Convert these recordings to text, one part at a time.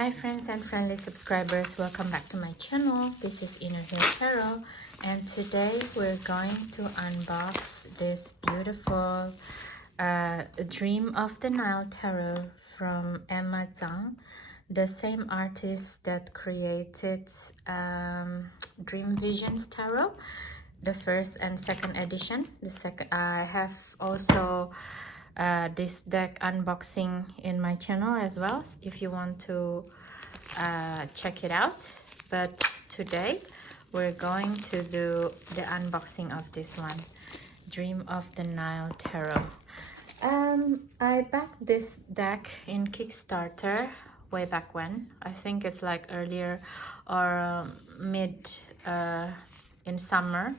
Hi friends and friendly subscribers, welcome back to my channel. This is Inner Hill Tarot, and today we're going to unbox this beautiful Dream of the Nile tarot from Amazon, the same artist that created Dream Visions tarot, the first and second edition. I have also this deck unboxing in my channel as well if you want to check it out. But today we're going to do the unboxing of this one, Dream of the Nile tarot. I backed this deck in Kickstarter way back when. I think it's like earlier or mid in summer.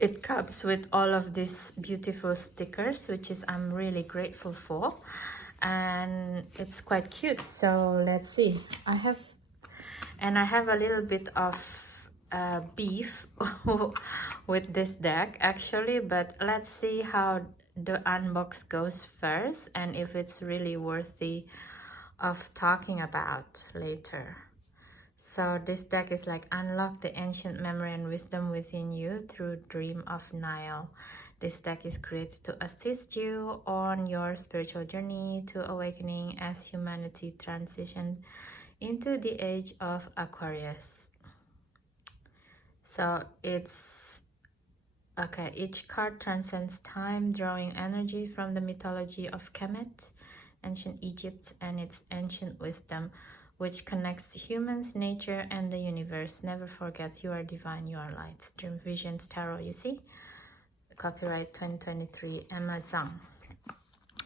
It comes with all of these beautiful stickers, which is I'm really grateful for, and it's quite cute. So let's see. I have a little bit of beef with this deck actually, but let's see how the unbox goes first and if it's really worthy of talking about later. So this deck is like unlock the ancient memory and wisdom within you through Dream of Nile. This deck is created to assist you on your spiritual journey to awakening as humanity transitions into the age of Aquarius. So it's okay. Each card transcends time, drawing energy from the mythology of Kemet, ancient Egypt, and its ancient wisdom, which connects humans, nature, and the universe. Never forget, you are divine, you are light. Dream Visions Tarot, you see? Copyright 2023, Amazon.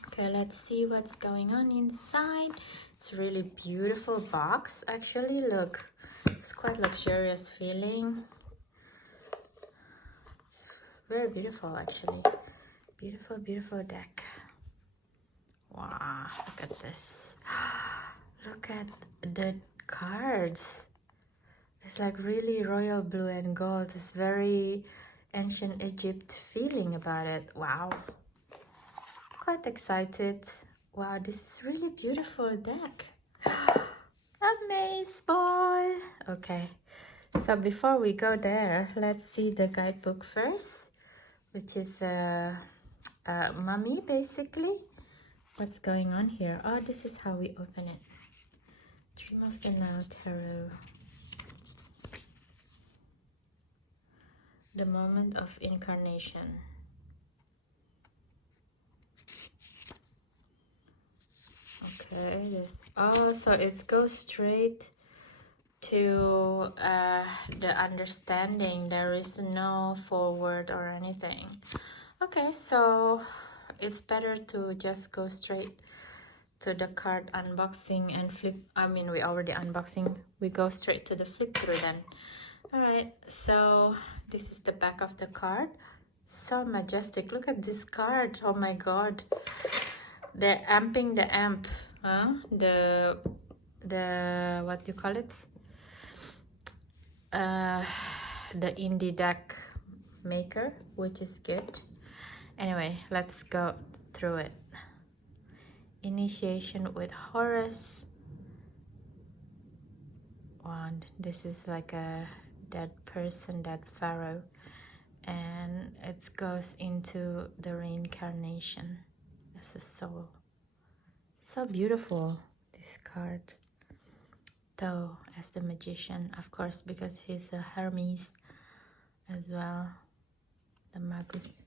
Okay, let's see what's going on inside. It's a really beautiful box, actually. Look, it's quite luxurious feeling. It's very beautiful, actually. Beautiful, beautiful deck. Wow, look at this. Look at the cards. It's like really royal blue and gold. It's very ancient Egypt feeling about it. Wow. Quite excited. Wow, this is really beautiful deck. Amaze boy. Okay. So before we go there, let's see the guidebook first, which is mummy basically. What's going on here? Oh, this is how we open it. Dream of the Nile tarot. The moment of incarnation. Okay, this. Oh, so it goes straight to the understanding. There is no forward or anything. Okay, so it's better to just go straight to the card unboxing and flip. I mean, we already unboxing. We go straight to the flip through then. All right, so this is the back of the card. So majestic. Look at this card. Oh my god, they're amping the amp, huh? The what do you call it, the indie deck maker, which is good. Anyway, let's go through it. Initiation with Horus. Wand. This is like a dead person, dead pharaoh, and it goes into the reincarnation as a soul. So beautiful, this card. Though as the magician, of course, because he's a Hermes as well, the magus.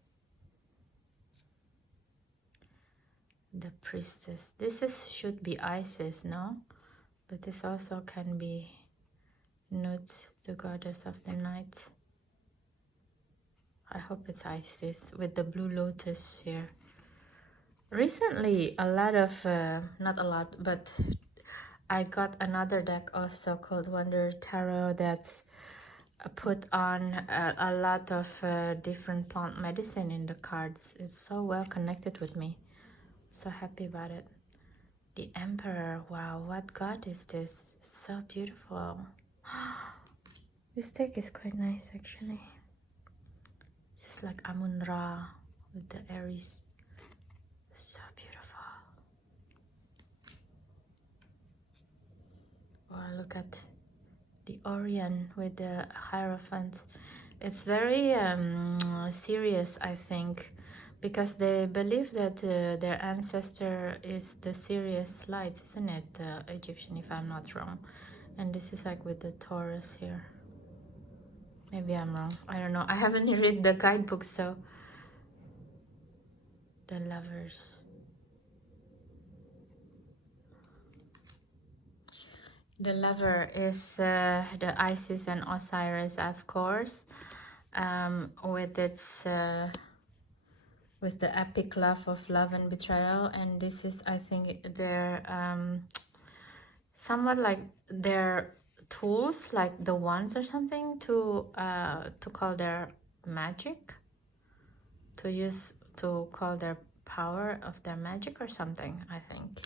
The priestess. This should be Isis, no? But this also can be Nut, the goddess of the night. I hope it's Isis with the blue lotus here. Recently, a lot of, not a lot, but I got another deck also called Wonder Tarot that's put on a lot of different plant medicine in the cards. It's so well connected with me. So happy about it. The Emperor. Wow, what god is this? So beautiful. This deck is quite nice actually. It's like Amun-Ra with the Aries. So beautiful. look at the Orion with the Hierophant. It's very serious, I think, because they believe that their ancestor is the Sirius lights, isn't it? The Egyptian, if I'm not wrong. And this is like with the Taurus here. Maybe I'm wrong. I don't know. I haven't read the guidebook, so. The Lovers. The Lover is the Isis and Osiris, of course, with its with the epic love and betrayal. And this is, I think, their somewhat like their tools, like the wands or something, to call their magic, to use to call their power of their magic or something, I think.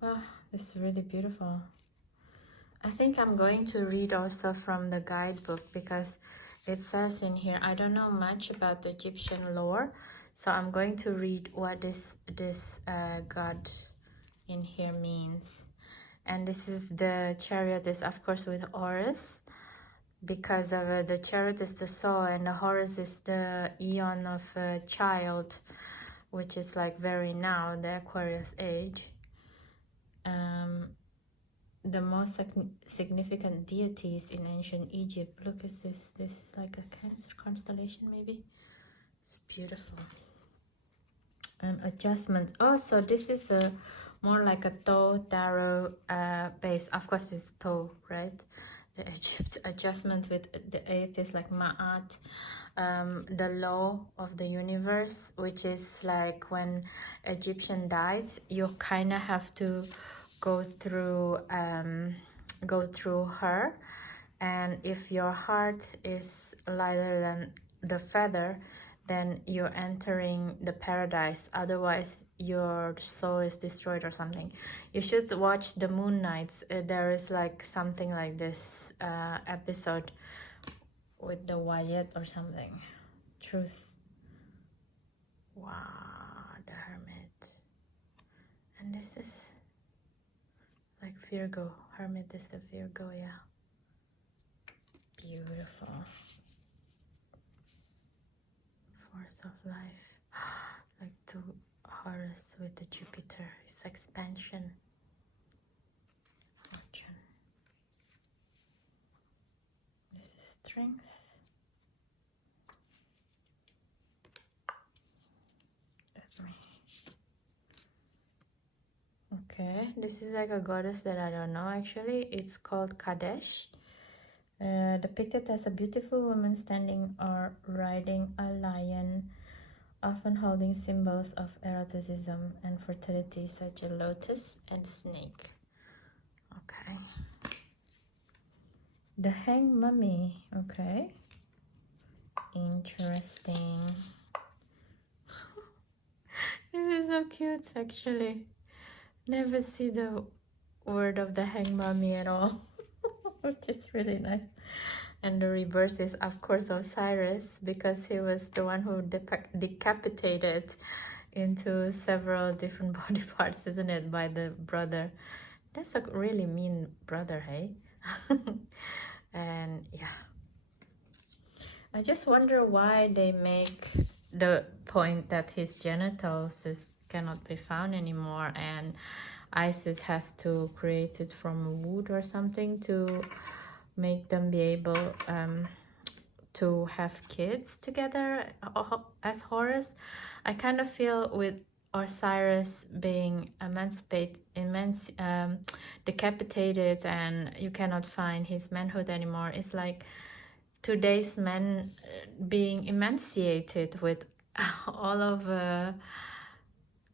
Wow, this is really beautiful. I think I'm going to read also from the guidebook, because it says in here, I don't know much about the Egyptian lore, so I'm going to read what this god in here means. And this is the Chariot is, of course, with Horus, because of the Chariot is the soul, and the Horus is the eon of child, which is like very now, the Aquarius age. The most significant deities in ancient Egypt. Look at this. This is like a Cancer constellation, maybe. It's beautiful. And adjustments. Oh, so this is a more like a Thoth tarot base. Of course, it's Thoth, right? The Egypt adjustment with the 8 is like Ma'at, the law of the universe, which is like when Egyptian died, you kind of have to go through her, and if your heart is lighter than the feather, then you're entering the paradise, otherwise your soul is destroyed or something. You should watch the Moon Nights. There is like something like this episode with the Wyatt or something. Truth. Wow, the Hermit. And this is like Virgo. Hermit is the Virgo, yeah. Beautiful. Force of life. Like two Horus with the Jupiter. It's expansion. Fortune. This is strength. That's me. Okay, this is like a goddess that I don't know actually. It's called Kadesh. Depicted as a beautiful woman standing or riding a lion, often holding symbols of eroticism and fertility, such as lotus and snake. Okay. The Hanged Mummy. Okay. Interesting. This is so cute actually. Never see the word of the Hanged Mummy at all. Which is really nice. And the rebirth is, of course, Osiris, because he was the one who decapitated into several different body parts, isn't it, by the brother. That's a really mean brother, hey? And yeah, I just wonder why they make the point that his genitals cannot be found anymore, and Isis has to create it from wood or something to make them be able to have kids together as Horus. I kind of feel with Osiris being decapitated, and you cannot find his manhood anymore. It's like today's men being emancipated with all of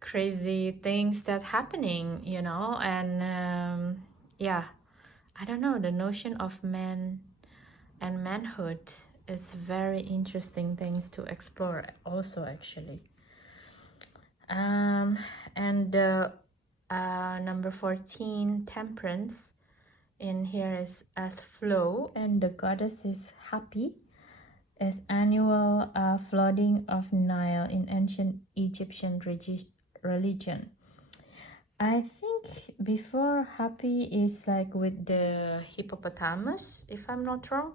crazy things that happening, you know. And yeah, I don't know, the notion of man and manhood is very interesting things to explore also actually. And number 14, Temperance, in here is as flow, and the goddess is Happy, as annual flooding of Nile in ancient Egyptian religion. I think before happy is like with the hippopotamus, if I'm not wrong.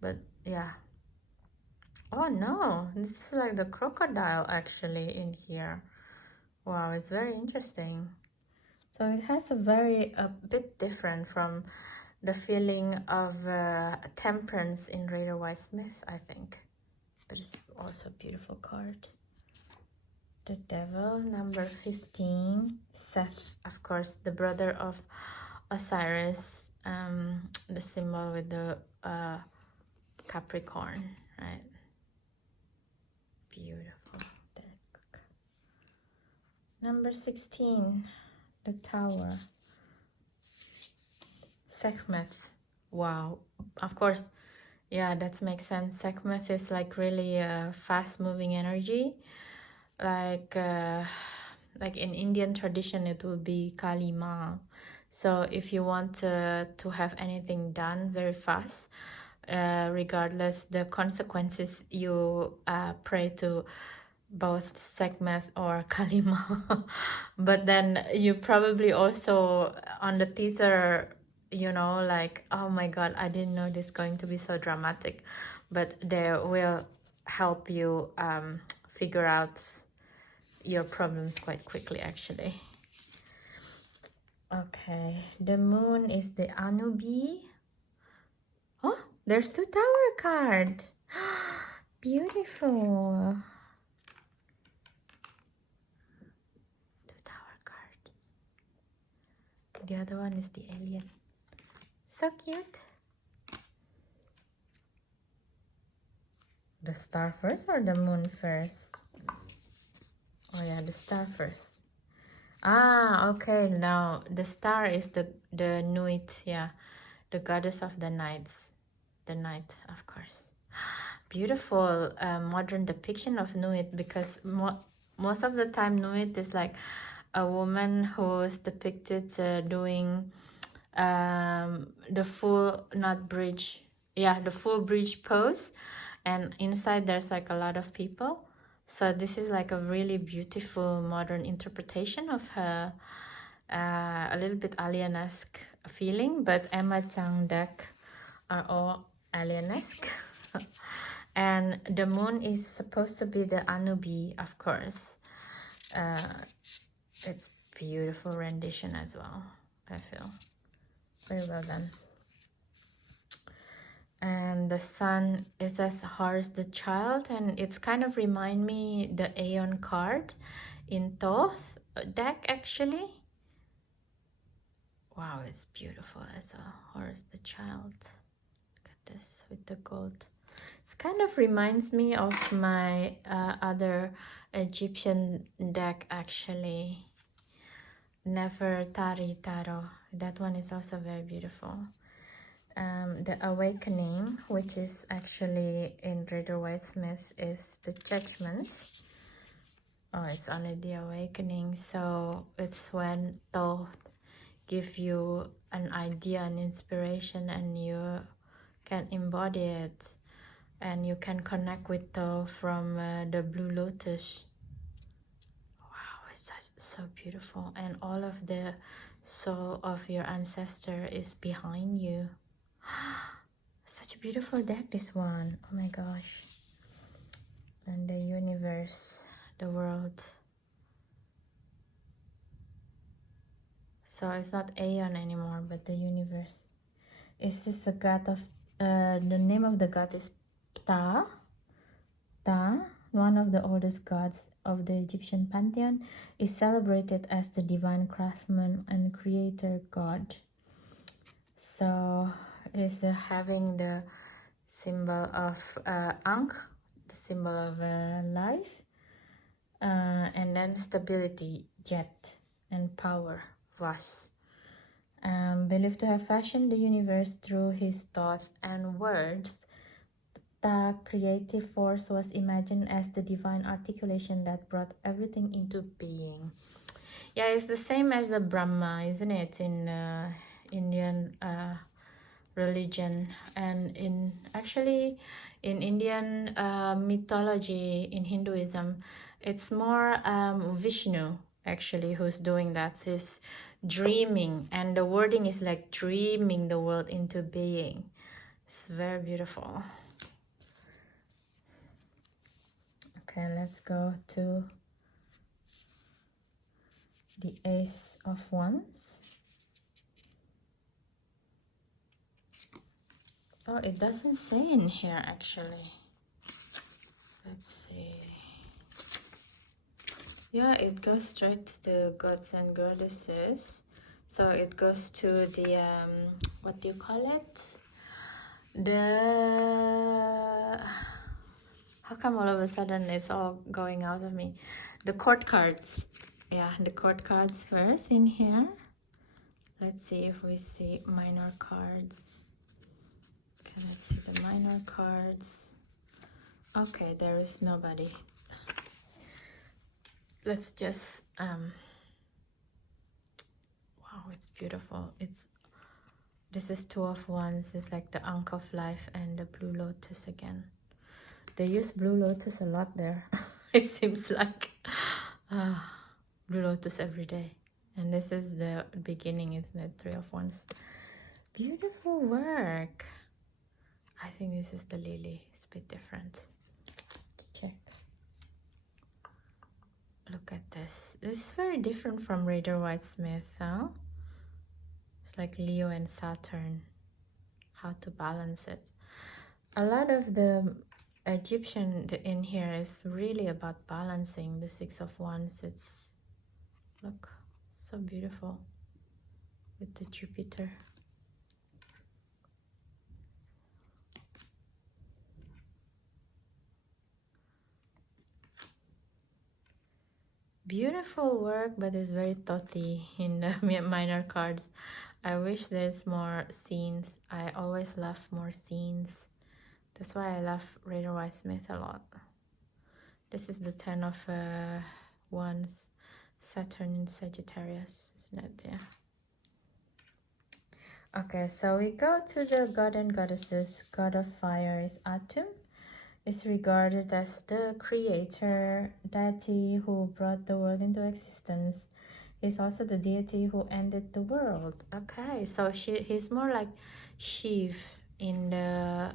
But yeah. Oh no, this is like the crocodile actually in here. Wow, it's very interesting. So it has a bit different from the feeling of temperance in Rider-Waite-Smith, I think. But it's also a beautiful card. The Devil, number 15. Seth, of course, the brother of Osiris. The symbol with the Capricorn, right? Beautiful deck. Number 16. The Tower. Sekhmet. Wow. Of course, yeah, that makes sense. Sekhmet is like really a fast-moving energy. Like in Indian tradition, it would be Kali Ma. So if you want to have anything done very fast, regardless the consequences, you pray to both Sekhmet or Kali Ma. But then you probably also on the theater, you know, like, oh my God, I didn't know this is going to be so dramatic. But they will help you figure out your problems quite quickly, actually. Okay, the moon is the Anubi. Oh, there's two tower cards. Beautiful. Two tower cards. The other one is the alien. So cute. The star first or the moon first? Oh yeah, the star first. Ah, okay. Now the star is the Nuit, yeah, the goddess of the nights, the night, of course. Beautiful modern depiction of Nuit, because most of the time Nuit is like a woman who's depicted doing the full not bridge, yeah, the full bridge pose, and inside there's like a lot of people. So this is like a really beautiful modern interpretation of her, a little bit alien-esque feeling, but Emma Chang deck are all alien-esque. And the moon is supposed to be the Anubi, of course. It's beautiful rendition as well, I feel. Very well done. And the sun is as Horus the Child, and it's kind of remind me the Aeon card in Thoth deck, actually. Wow, it's beautiful as a Horus the Child. Look at this with the gold. It kind of reminds me of my other Egyptian deck, actually. Nefertari Taro. That one is also very beautiful. The Awakening, which is actually in Rider-Waite-Smith, is the Judgment. Oh, it's only the Awakening. So it's when Thoth give you an idea, an inspiration, and you can embody it, and you can connect with Thoth from the Blue Lotus. Wow, it's so beautiful, and all of the soul of your ancestor is behind you. Such a beautiful deck, this one. Oh my gosh. And the universe, the world. So it's not Aeon anymore, but the universe. Is this the god of, the name of the god is Ptah. Ptah, one of the oldest gods of the Egyptian pantheon, is celebrated as the divine craftsman and creator god. So it's having the symbol of Ankh, the symbol of life, and then stability, Jet, and power, Vas. Believed to have fashioned the universe through his thoughts and words, the creative force was imagined as the divine articulation that brought everything into being. Yeah, it's the same as the Brahma, isn't it, in Indian religion, and in Indian mythology, in Hinduism, it's more Vishnu, actually who's doing that. He's dreaming, and the wording is like dreaming the world into being. It's very beautiful. Okay, let's go to the Ace of Wands. Oh, it doesn't say in here actually. Let's see. Yeah, it goes straight to gods and goddesses. So it goes to the what do you call it? The, how come all of a sudden it's all going out of me? The court cards. Yeah, the court cards first in here. Let's see if we see minor cards. Okay, let's see the minor cards. Okay, there is nobody. Let's just wow, it's beautiful. This is Two of Wands. It's like the Ankh of Life and the Blue Lotus again. They use Blue Lotus a lot there. It seems like Blue Lotus every day. And this is the beginning, isn't it? Three of Wands. Beautiful work. I think this is the lily. It's a bit different. Let's check. Look at this. This is very different from Rider-Waite-Smith, huh? It's like Leo and Saturn. How to balance it. A lot of the Egyptian in here is really about balancing the Six of Wands. It's, look, so beautiful with the Jupiter. Beautiful work, but it's very thoughty in the minor cards. I wish there's more scenes. I always love more scenes. That's why I love Rider-Waite-Smith a lot. This is the 10 of Wands, Saturn in Sagittarius, isn't it? Yeah. Okay, so we go to the god and goddesses. God of fire is Atum. Is regarded as the creator deity who brought the world into existence. Is also the deity who ended the world. Okay, so he's more like Shiv in the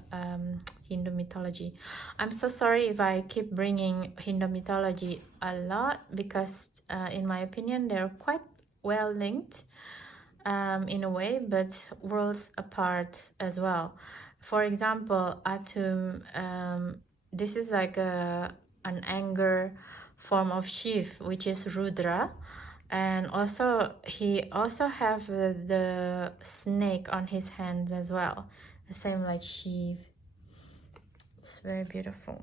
Hindu mythology. I'm so sorry if I keep bringing Hindu mythology a lot, because in my opinion they're quite well linked in a way, but worlds apart as well. For example, Atum, this is like an anger form of Shiv, which is Rudra. And also, he also have the snake on his hands as well. The same like Shiv. It's very beautiful.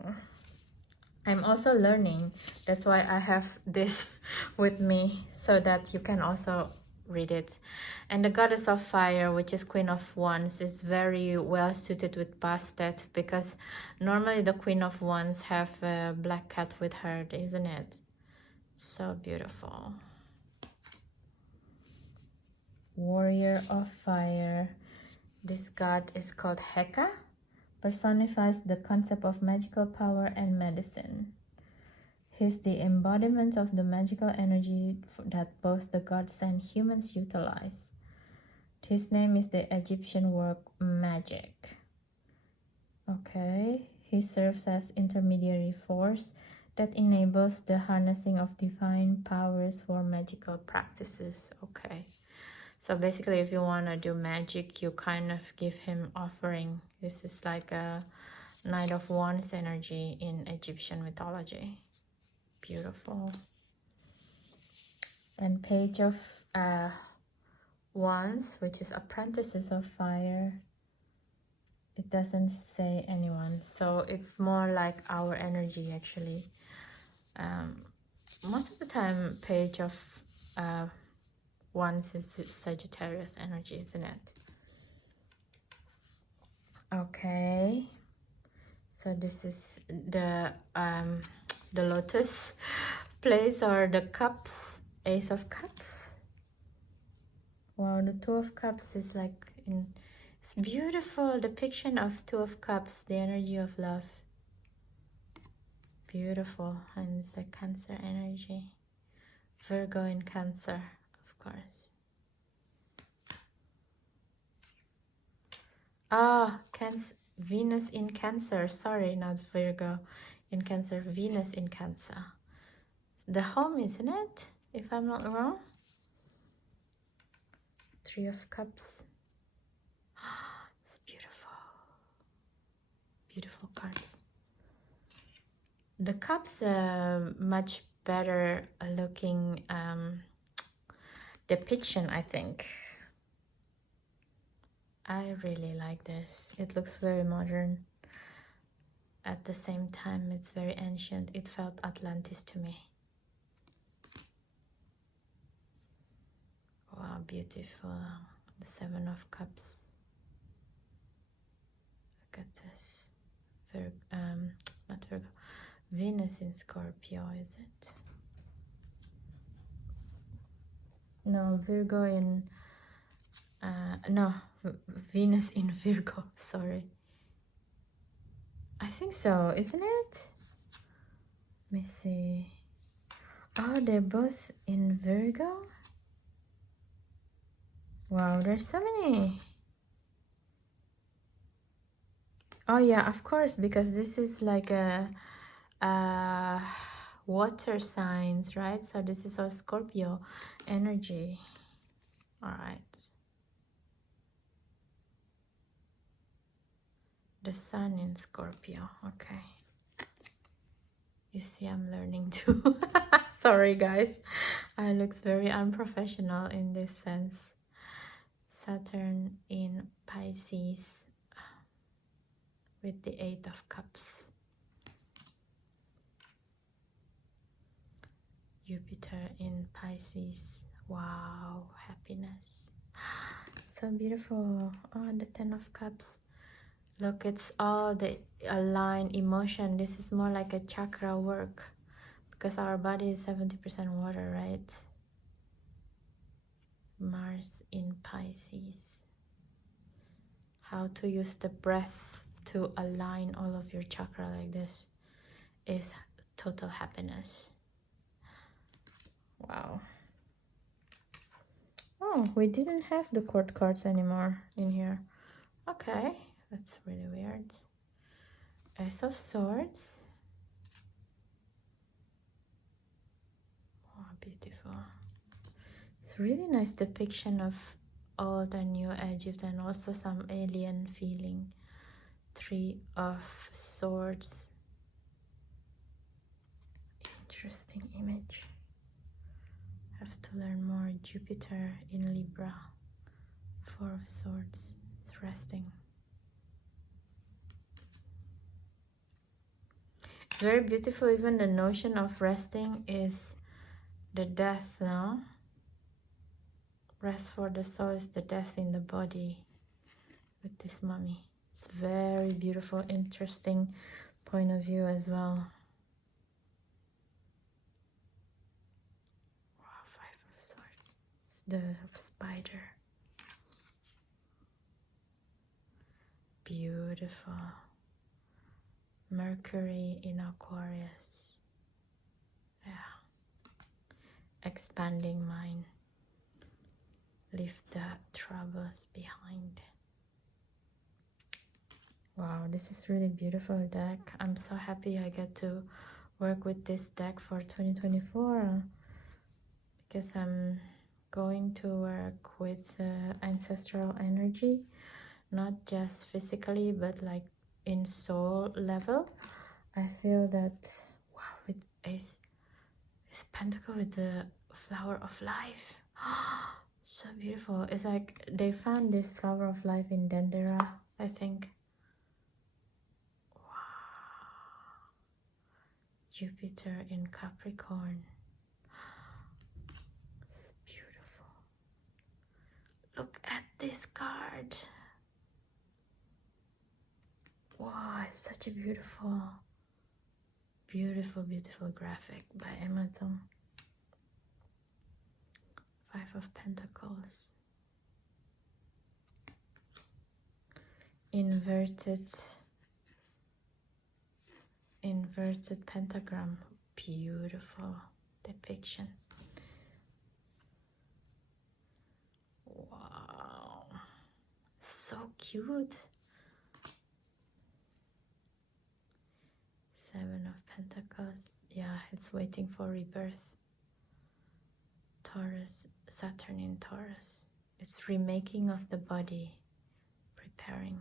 I'm also learning. That's why I have this with me, so that you can also read it. And the goddess of fire, which is Queen of Wands, is very well suited with Bastet, because normally the Queen of Wands have a black cat with her, isn't it? So beautiful. Warrior of fire. This god is called Heka, personifies the concept of magical power and medicine. He's the embodiment of the magical energy that both the gods and humans utilize. His name is the Egyptian word magic. Okay, he serves as intermediary force that enables the harnessing of divine powers for magical practices. Okay, so basically if you want to do magic, you kind of give him offering. This is like a Knight of Wands energy in Egyptian mythology. Beautiful. And Page of Wands, which is Apprentices of Fire. It doesn't say anyone, so it's more like our energy actually. Most of the time Page of Wands is Sagittarius energy, isn't it? Okay, so this is the Lotus place, or the cups, Ace of Cups. Wow, the Two of Cups is like it's beautiful depiction of Two of Cups, the energy of love. Beautiful. And it's like Cancer energy. Virgo in Cancer, of course. Ah, Cancer, Venus in Cancer. Sorry, not Virgo in Cancer. Venus in Cancer. The home, isn't it? If I'm not wrong. Three of Cups. It's beautiful. Beautiful cards. The cups much better looking depiction, I think. I really like this. It looks very modern. At the same time, it's very ancient. It felt Atlantis to me. Wow, beautiful. The Seven of Cups. Look at this. Not Virgo. Venus in Scorpio, is it? No, Virgo in... no, Venus in Virgo, sorry. I think so, isn't it? Let me see. Oh, they're both in Virgo? Wow, there's so many. Oh yeah, of course, because this is like a water signs, right? So this is our Scorpio energy. All right. The sun in Scorpio. Okay. You see, I'm learning too. Sorry, guys. I looks very unprofessional in this sense. Saturn in Pisces with the Eight of Cups. Jupiter in Pisces. Wow, happiness. So beautiful. Oh, the Ten of Cups. Look, it's all the aligned emotion. This is more like a chakra work because our body is 70% water, right? Mars in Pisces. How to use the breath to align all of your chakra like this is total happiness. Wow. Oh, we didn't have the court cards anymore in here. Okay, that's really weird. Ace of Swords. Oh, beautiful. It's really nice depiction of all the New Egypt and also some alien feeling. Three of Swords. Interesting image. Have to learn more. Jupiter in Libra. Four of Swords. It's resting. It's very beautiful. Even the notion of resting is the death, no? Rest for the soul is the death in the body with this mummy. It's very beautiful, interesting point of view as well. Wow, Five of Swords. It's the spider. Beautiful. Mercury in Aquarius. Yeah. Expanding mind. Leave the troubles behind. Wow, this is really beautiful deck. I'm so happy I get to work with this deck for 2024 because I'm going to work with ancestral energy, not just physically but like in soul level. I feel that, wow, with this pentacle with the flower of life. So beautiful. It's like they found this flower of life in Dendera, I think. Wow. Jupiter in Capricorn. It's beautiful. Look at this card. Wow, it's such a beautiful, beautiful, beautiful graphic by Amazon. Five of Pentacles. Inverted pentagram. Beautiful depiction. so cute. 7 of Pentacles. Yeah, it's waiting for rebirth. Taurus, Saturn in Taurus. It's remaking of the body, preparing.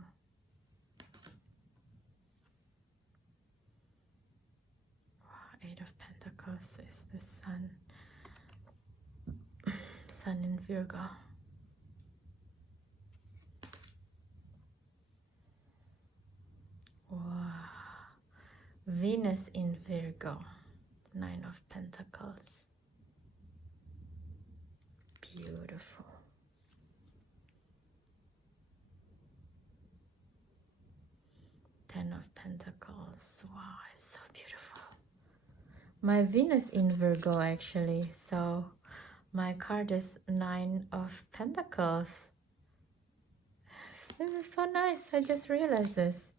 Wow, 8 of Pentacles is the Sun. Sun in Virgo. Wow. Venus in Virgo. 9 of Pentacles. Beautiful. Ten of Pentacles. Wow, it's so beautiful. My Venus in Virgo actually, so my card is 9 of Pentacles. This is so nice. I just realized this.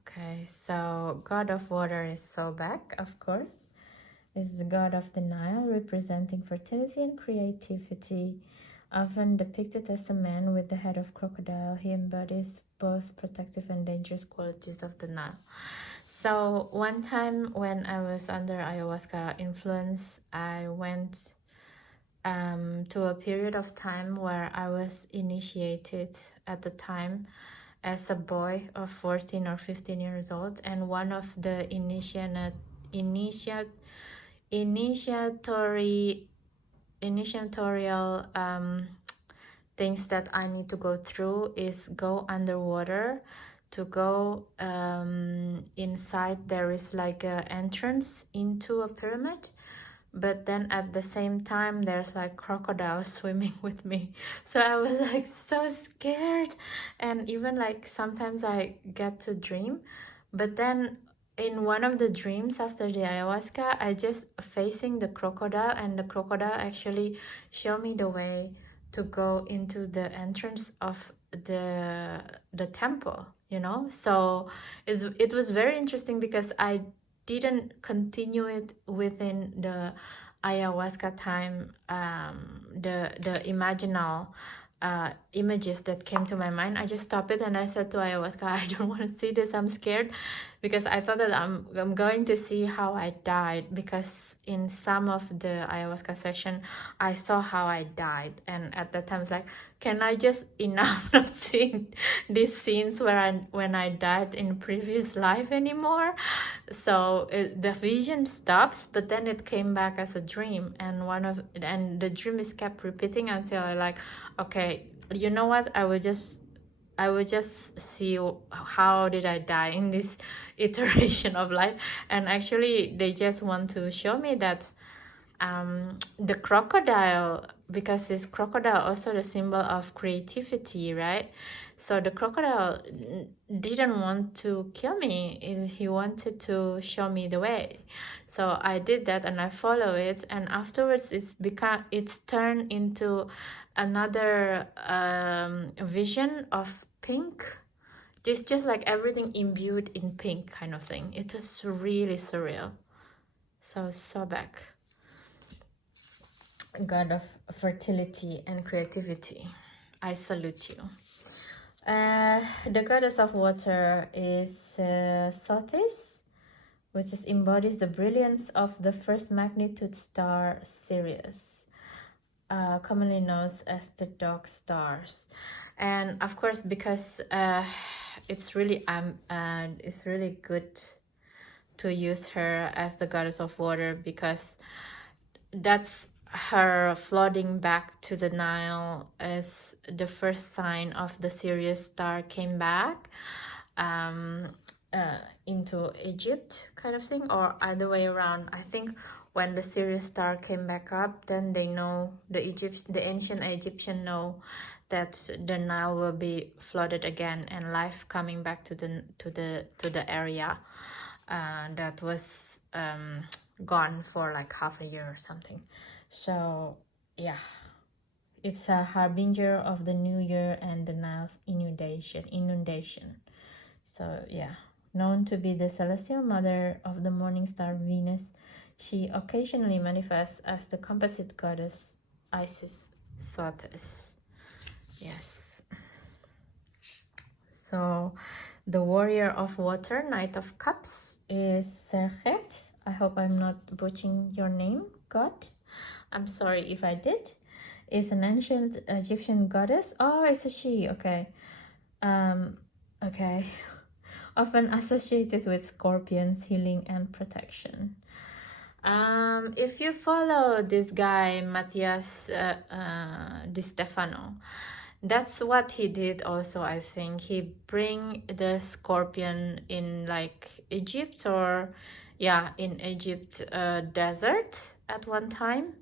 Okay, so God of Water is Sobek, of course. Is the god of the Nile, representing fertility and creativity. Often depicted as a man with the head of crocodile, he embodies both protective and dangerous qualities of the Nile. So one time when I was under ayahuasca influence, I went to a period of time where I was initiated at the time as a boy of 14 or 15 years old, and one of the initiatorial things that I need to go through is go underwater. To go inside, there is like an entrance into a pyramid, but then at the same time there's like crocodiles swimming with me. So I was like so scared, and even like sometimes I get to dream, but then in one of the dreams after the ayahuasca, I just facing the crocodile, and the crocodile actually showed me the way to go into the entrance of the temple, you know. So it was very interesting because I didn't continue it within the ayahuasca time. The imaginal images that came to my mind, I just stopped it and I said to ayahuasca, I don't want to see this, I'm scared, because I thought that I'm going to see how I died, because in some of the ayahuasca session I saw how I died, and at that time I was like, can I just enough not seeing these scenes when I died in previous life anymore. So the vision stops, but then it came back as a dream, and the dream is kept repeating until I like, okay, you know what, I would just see how did I die in this iteration of life. And actually they just want to show me that the crocodile, because this crocodile also the symbol of creativity, right? So the crocodile didn't want to kill me, he wanted to show me the way. So I did that and I follow it, and afterwards it's turned into another vision of pink. It's just like everything imbued in pink kind of thing. It was really surreal. So Sobek, god of fertility and creativity, I salute you. The goddess of water is Sotis, which embodies the brilliance of the first magnitude star Sirius, commonly known as the dog stars. And of course, because it's really good to use her as the goddess of water, because that's her floating back to the Nile as the first sign of the Sirius star came back into Egypt kind of thing, or either way around. I think when the Sirius star came back up, then they know, the ancient Egyptian know that the Nile will be flooded again, and life coming back to the area that was gone for like half a year or something. So yeah, it's a harbinger of the new year and the Nile inundation. So yeah, known to be the celestial mother of the morning star Venus, she occasionally manifests as the composite goddess Isis Sotis. Yes. So the warrior of water, Knight of Cups, is Serhet. I hope I'm not butchering your name, God. I'm sorry if I did. Is an ancient Egyptian goddess. Oh, it's a she. Okay. Okay. Often associated with scorpions, healing and protection. If you follow this guy Matthias Di Stefano, that's what he did also. I think he bring the scorpion in like Egypt, or yeah, in Egypt desert at one time.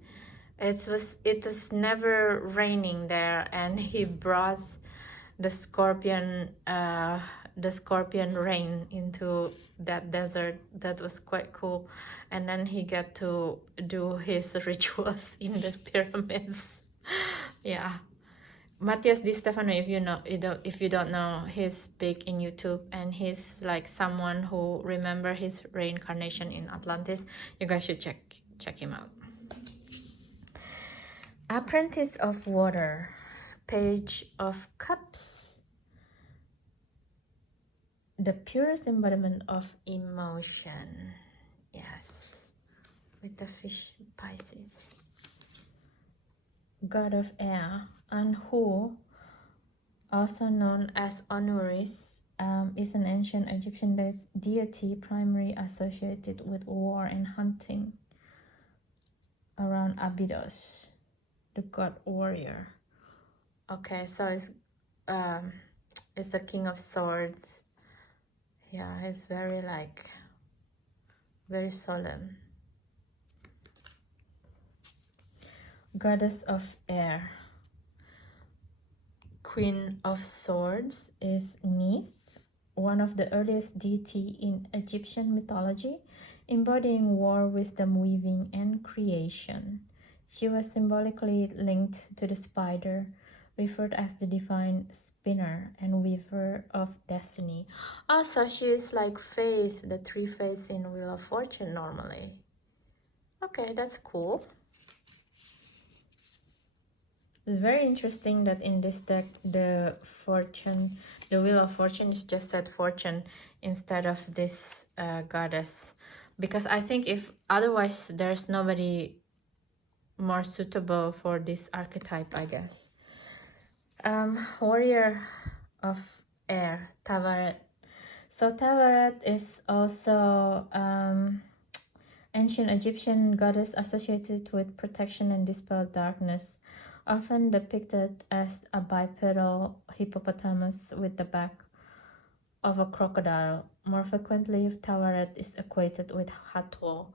It was never raining there, and he brought the scorpion rain into that desert. That was quite cool. And then he got to do his rituals in the pyramids. Yeah, Matthias Di Stefano, if you don't know, he's big in YouTube, and he's like someone who remember his reincarnation in Atlantis. You guys should check him out. Apprentice of Water, Page of Cups, the purest embodiment of emotion. Yes, with the fish Pisces. God of Air, Anhu, also known as Onuris, is an ancient Egyptian deity primarily associated with war and hunting around Abydos, the god warrior. Okay, so it's the King of Swords. Yeah, he's very solemn. Goddess of Air, Queen of Swords, is Neith, one of the earliest deity in Egyptian mythology, embodying war, wisdom, weaving, and creation. She was symbolically linked to the spider, referred as the divine spinner and weaver of destiny. Also, she is like Faith, the three faiths in Wheel of Fortune normally. Okay, that's cool. It's very interesting that in this deck, the Wheel of Fortune is just said fortune instead of this goddess. Because I think if otherwise there's nobody more suitable for this archetype, I guess. Warrior of Air, Tavaret. So Tavaret is also ancient Egyptian goddess associated with protection and dispel darkness, often depicted as a bipedal hippopotamus with the back of a crocodile. More frequently, Tavaret is equated with Hathor.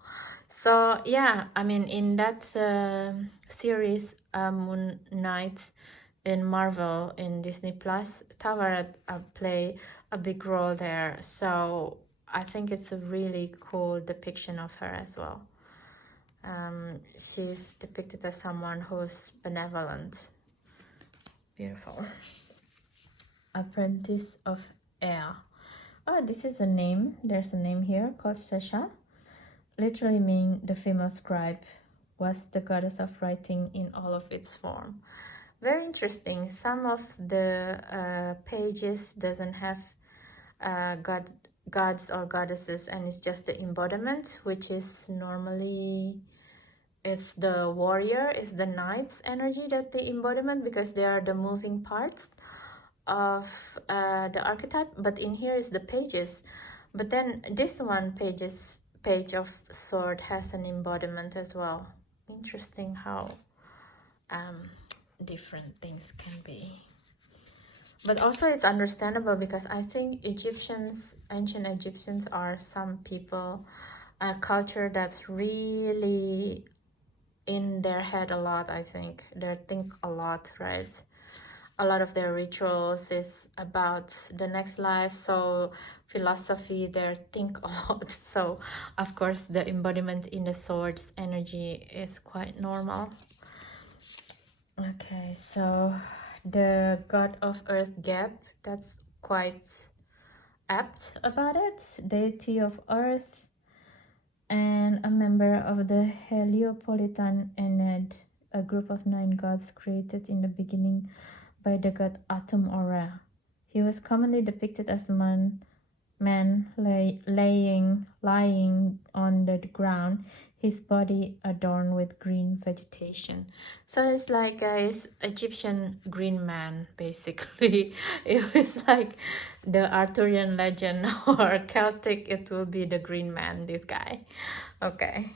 So yeah, I mean, in that series, Moon Knight in Marvel, in Disney Plus, Tavaret play a big role there. So I think it's a really cool depiction of her as well. She's depicted as someone who's benevolent. Beautiful. Apprentice of Air. Oh, this is a name. There's a name here called Sesha. Literally mean the female scribe, was the goddess of writing in all of its form. Very interesting. Some of the pages doesn't have gods or goddesses, and it's just the embodiment, which is normally it's the warrior, it's the knight's energy that the embodiment, because they are the moving parts of the archetype. But in here is the pages. But then this one page of sword has an embodiment as well. Interesting how different things can be. But also it's understandable, because I think ancient Egyptians are some people, a culture that's really in their head a lot. I think they think a lot, right? A lot of their rituals is about the next life, so philosophy, they think a lot. So of course the embodiment in the swords energy is quite normal. Okay, so the god of earth, Geb, that's quite apt about it. Deity of earth and a member of the Heliopolitan Ennead, a group of 9 gods created in the beginning by the god Atum or Ra. He was commonly depicted as a man lying on the ground, his body adorned with green vegetation. So it's like guys, Egyptian green man basically. It was like the Arthurian legend or Celtic, it will be the green man, this guy. Okay.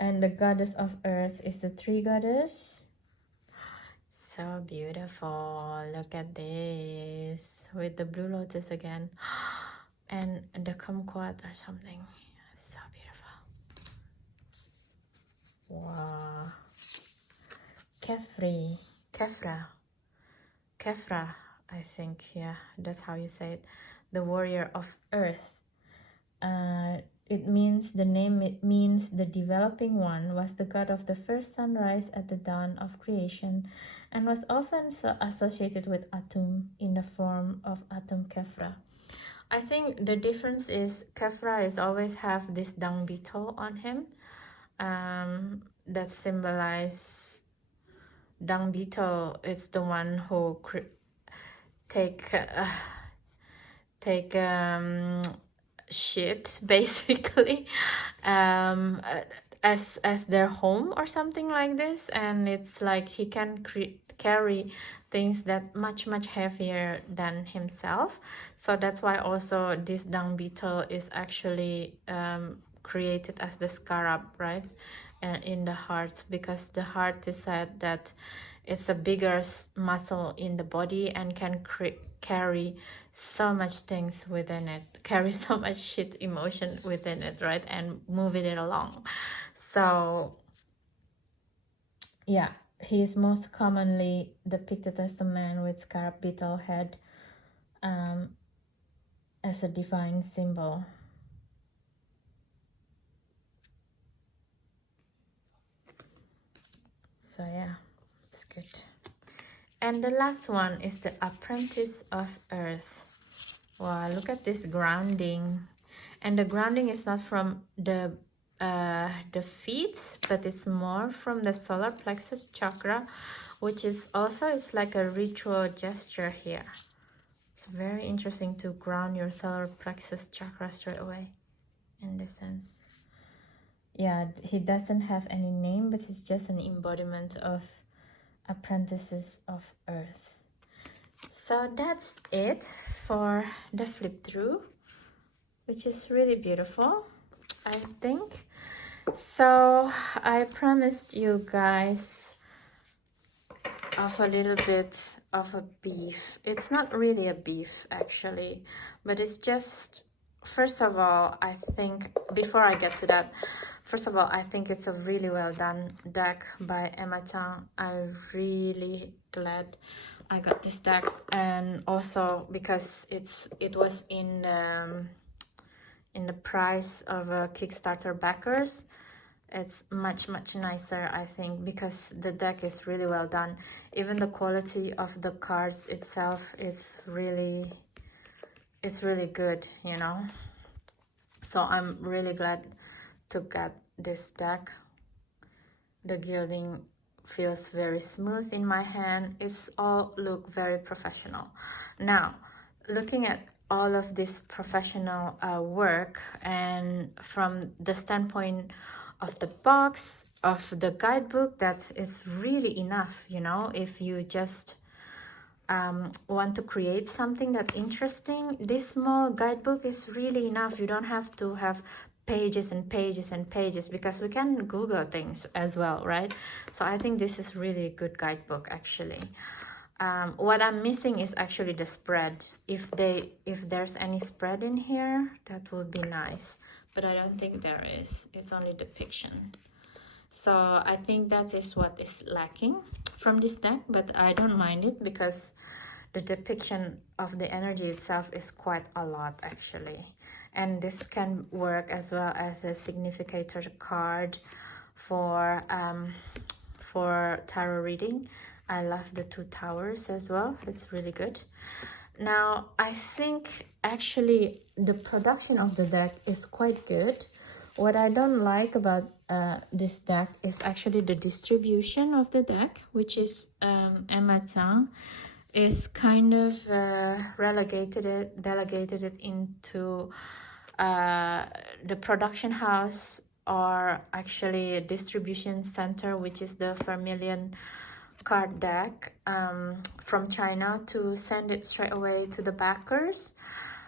And the goddess of earth is the tree goddess. So beautiful. Look at this with the blue lotus again. And the kumquat or something. So beautiful. Wow. Kefra, I think. Yeah, that's how you say it. The warrior of earth. It means the developing one, was the god of the first sunrise at the dawn of creation, and was often associated with Atum in the form of Atum Kefra. I think the difference is Kefra is always have this dung beetle on him, that symbolize dung beetle is the one who take shit basically as their home or something like this, and it's like he can carry things that much heavier than himself. So that's why also this dung beetle is actually created as the scarab, right, in the heart, because the heart is said that it's a bigger muscle in the body and can carry so much things within it, carry so much shit emotion within it, right, and moving it along. So yeah, he is most commonly depicted as the man with scarab beetle head, as a divine symbol. So yeah, it's good. And the last one is the apprentice of earth. Wow, look at this grounding. And the grounding is not from the feet, but it's more from the solar plexus chakra, which is also, it's like a ritual gesture here. It's very interesting to ground your solar plexus chakra straight away in this sense. Yeah, he doesn't have any name, but it's just an embodiment of apprentices of earth. So that's it for the flip through, which is really beautiful, I think. So I promised you guys of a little bit of a beef. It's not really a beef actually, but it's just, first of all, I think, before I get to that, first of all, I think it's a really well done deck by Emma Chang. I'm really glad I got this deck, and also because it was in the price of a Kickstarter backers. It's much nicer, I think, because the deck is really well done. Even the quality of the cards itself is really good, you know. So I'm really glad to get this deck. The gilding feels very smooth in my hand. It's all look very professional. Now, looking at all of this professional work, and from the standpoint of the box, of the guidebook, that is really enough, you know. If you just want to create something that's interesting, this small guidebook is really enough. You don't have to have pages and pages and pages, because we can Google things as well, right? So I think this is really a good guidebook actually. What I'm missing is actually the spread. If there's any spread in here, that would be nice, but I don't think there is. It's only depiction. So I think that is what is lacking from this deck, but I don't mind it because the depiction of the energy itself is quite a lot actually. And this can work as well as a significator card for tarot reading. I love the two towers as well. It's really good. Now, I think actually the production of the deck is quite good. What I don't like about this deck is actually the distribution of the deck, which is Emma Chang. is kind of delegated it into the production house, or actually a distribution center, which is the Vermilion card deck from China, to send it straight away to the backers,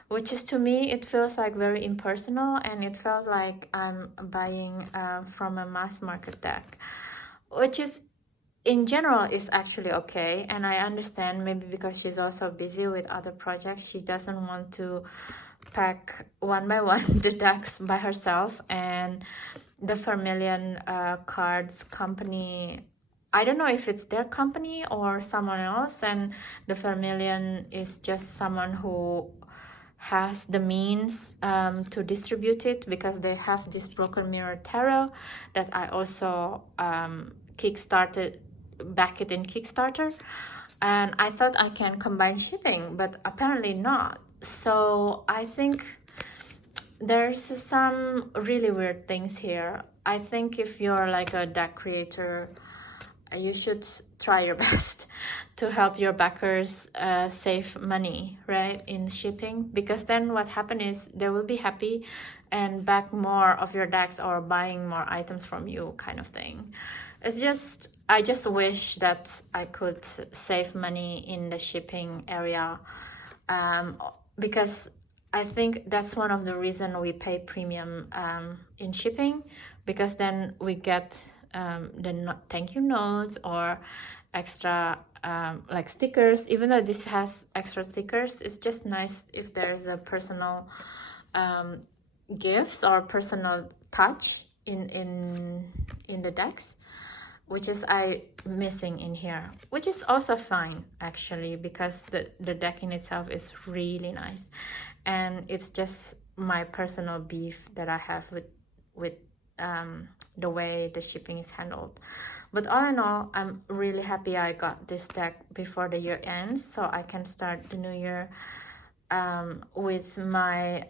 which is, to me, it feels like very impersonal, and it felt like I'm buying from a mass market deck, which is in general is actually okay. And I understand, maybe because she's also busy with other projects, she doesn't want to pack one by one the decks by herself. And the Vermilion cards company, I don't know if it's their company or someone else, and the Vermilion is just someone who has the means to distribute it, because they have this Broken Mirror Tarot that I also back it in Kickstarter, and I thought I can combine shipping, but apparently not. So I think there's some really weird things here. I think if you're like a deck creator, you should try your best to help your backers save money, right, in shipping, because then what happens is they will be happy and back more of your decks or buying more items from you, kind of thing. It's just, I just wish that I could save money in the shipping area, because I think that's one of the reasons we pay premium in shipping, because then we get the thank you notes or extra like stickers. Even though this has extra stickers, it's just nice if there's a personal gifts or personal touch in the decks, which is I missing in here, which is also fine actually, because the deck in itself is really nice, and it's just my personal beef that I have with the way the shipping is handled. But all in all, I'm really happy I got this deck before the year ends, so I can start the new year with my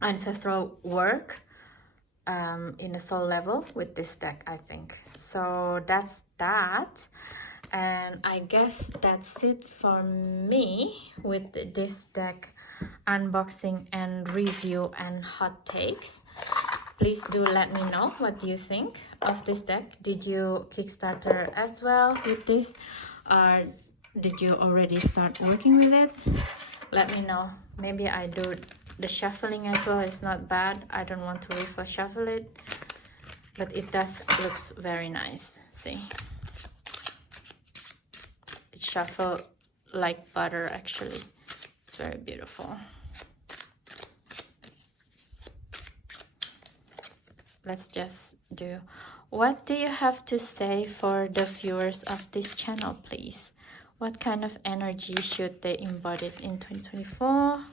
ancestral work in a soul level with this deck, I think. So that's that, and I guess that's it for me with this deck unboxing and review and hot takes. Please do let me know what do you think of this deck. Did you Kickstarter as well with this, or did you already start working with it? Let me know. Maybe I do the shuffling as well. It's not bad. I don't want to refill shuffle it, but it does looks very nice. See, it shuffle like butter actually. It's very beautiful. Let's just do, what do you have to say for the viewers of this channel, please? What kind of energy should they embody in 2024?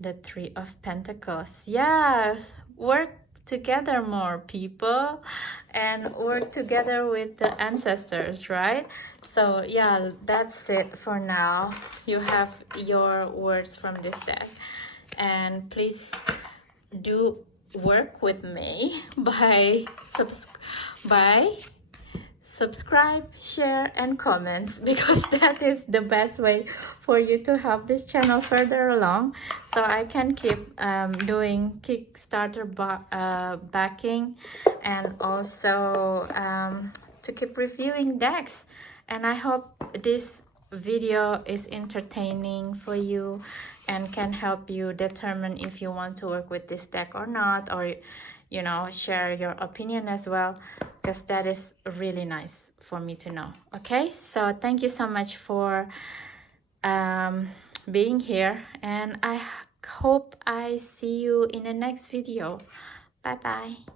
The Three of Pentacles. Yeah, work together more, people, and work together with the ancestors, right? So yeah, that's it for now. You have your words from this deck, and please do work with me by subscribe, share, and comments, because that is the best way for you to help this channel further along, so I can keep doing Kickstarter backing, and also to keep reviewing decks. And I hope this video is entertaining for you and can help you determine if you want to work with this deck or not, or you know, share your opinion as well, because that is really nice for me to know. Okay, so thank you so much for being here, and I hope I see you in the next video. Bye bye.